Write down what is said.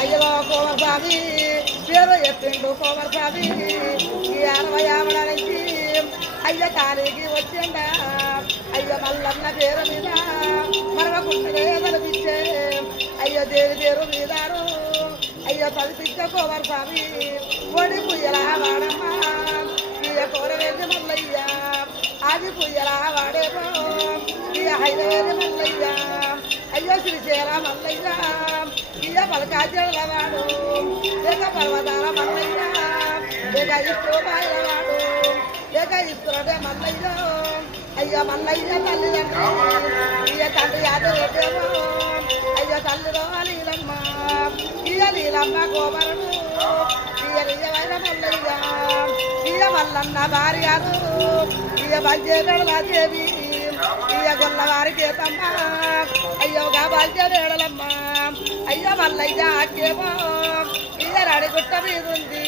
అయ్యో కోమర్ స్వామి పేరు చెప్పిండు కోమర్ స్వామి ఈ 60 నుంచి అయ్య కాలికి వచ్చిండా అయ్యో మల్లన్న పేరు మీద మరవకుంటే తలపిచ్చే అయ్యో దేవి పేరు మీదారు అయ్యో తలపిచ్చ కోమర్ స్వామి ఒడి పుయ్యలా వాడమ్మా ఇయ కోరవేది మల్లయ్య ఆది పుయ్యలా వాడేమో ఇయ హైదవేది మల్లయ్య అయ్యో శ్రీశైల మల్లయ్య ఇయ పలకాచలవాడు లేక పర్వతాల మల్లయ్య లేక ఇస్రోబాయిల వాడు లేక ఇస్రోడే మల్లయ్య అయ్యో మల్లయ్య తల్లిదండ్రి ఇయ తండ్రి యాదవేమో అయ్యో తల్లిలో నీలమ్మ ఇయ నీలమ్మ కోమరుడు ఇయ నిజమైన మల్లయ్య ఇయ మల్లన్న భార్యను ఇయ బంజేగడల దేవి ఇయ గొల్లవారి చేతమ్మ అయ్యో గా బంజేడలమ్మ అయ్యో మల్లయ్య అక్కేమో ఇయ రడిగుట్ట మీద ఉంది